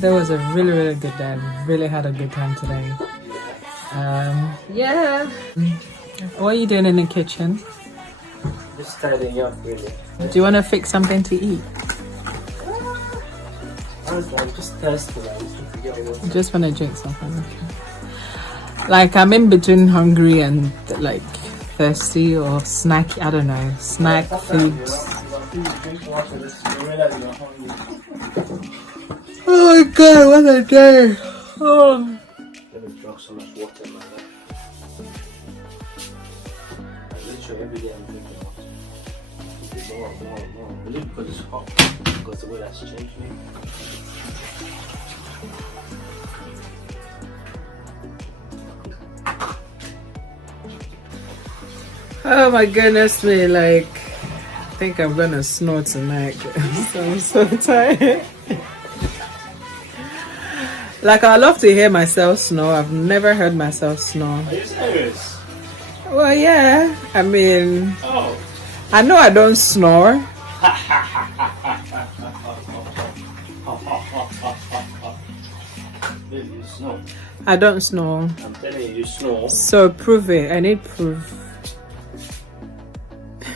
That was a really good day. Really had a good time today. Yeah. What are you doing in the kitchen? Just tidying up, really. Do you want to fix something to eat? Honestly, I'm just thirsty. I just need to get water. Just want to drink something. Okay. Like I'm in between hungry and like thirsty or snacky. I don't know. Snack food. Drink water, you realize you're hungry. Oh my god, what a day! Oh. Never drunk so much water in my life. Literally every day I'm drinking water. More. Maybe because it's hot. Because the weather's changed me. Oh my goodness me, like I think I'm gonna snore tonight. I'm so tired. Like I love to hear myself snore. I've never heard myself snore. Are you serious? Well, yeah. I mean, Oh. I know I don't snore. Baby, you snore. I don't snore. I'm telling you, you snore. So prove it. I need proof.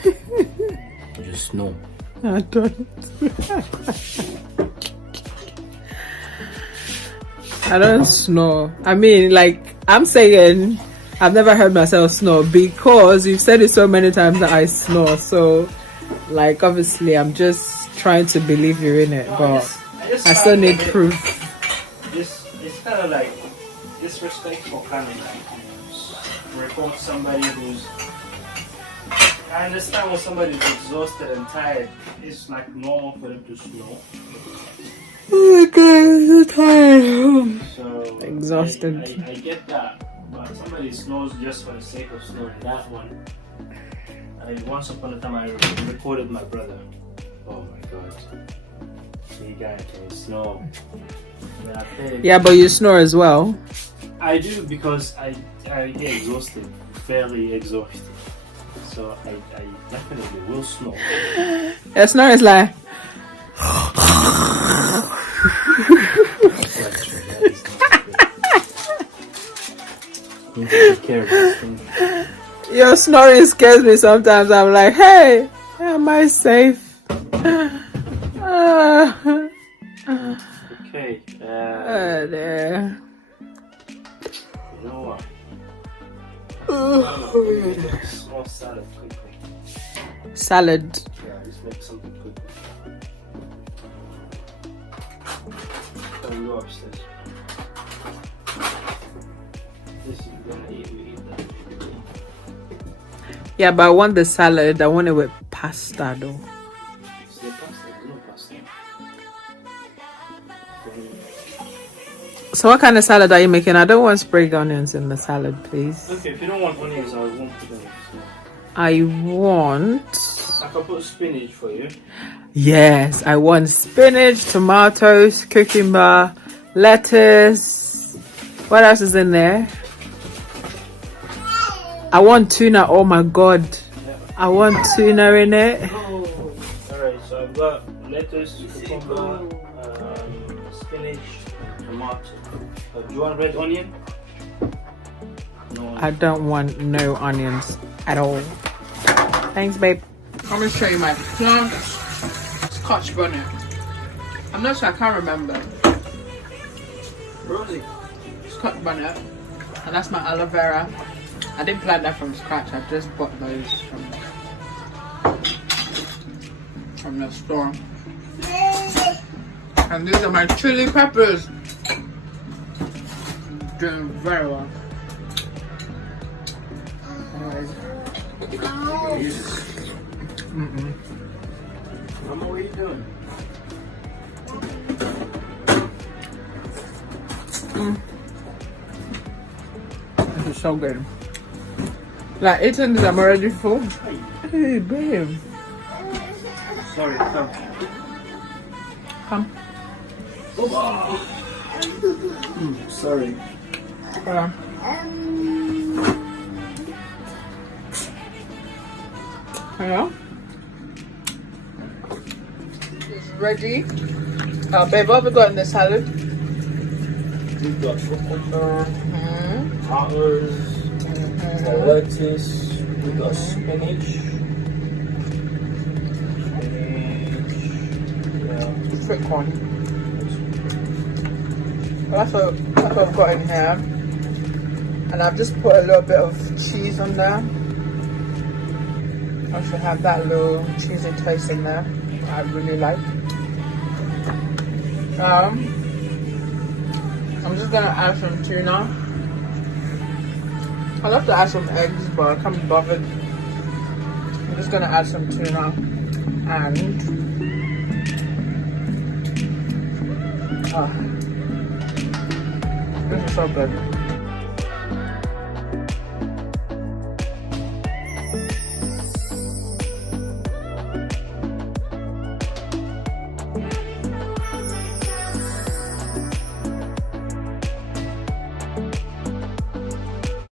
You snore. I don't. I don't snore. I mean, like, I'm saying I've never heard myself snore because you've said it so many times that I snore. So, like, obviously, I'm just trying to believe you're in it, but I still need proof. It's kind of like disrespectful, kind of like report somebody who's. I understand when somebody's exhausted and tired, it's like normal for them to snore. Oh my god, I'm so tired. So Exhausted. I get that, but somebody snores just for the sake of snoring. That one. Once upon a time, I recorded my brother. Oh my god, see, guy can snore. Yeah, but you snore as well. I do because I get exhausted, fairly exhausted. So I definitely will snore. Yeah, snore is like. Your snoring scares me sometimes. I'm like, hey, am I safe? Okay. There. You know what? Small salad quickly. Salad. Yeah, just make something quickly. Then we go upstairs. This is gonna eat. We eat that. Yeah, but I want the salad. I want it with pasta though. Is there pasta? There's no pasta. So what kind of salad are you making? I don't want spring onions in the salad, please. Okay, if you don't want onions, I won't put onions. I want... I can put spinach for you. Yes, I want spinach, tomatoes, cucumber, lettuce. What else is in there? I want tuna. Oh my god. I want tuna in it. Oh. Alright, so I've got lettuce, cucumber, spinach, tomato. Do you want red onion? No. I don't want no onions at all. Thanks, babe. I'm gonna show you my plant scotch bonnet. I'm not sure, I can't remember. Rosie. Scotch bonnet, and that's my aloe vera. I didn't plant that from scratch. I just bought those from the store. And these are my chili peppers. Doing very well. Anyways. Mama, what are you doing? This is so good. Like eating this, I'm already full. Hey, babe. Sorry, come. Come. Sorry. Hello? It's ready. Babe, what have we got in the salad? We've got cucumber, tomatoes, the lettuce. We've got spinach. Sweet corn. That's what I've got in here. And I've just put a little bit of cheese on there. I should have that little cheesy taste in there. I really like. I'm just gonna add some tuna. I love to add some eggs, but I can't be bothered. I'm just gonna add some tuna and this is so good.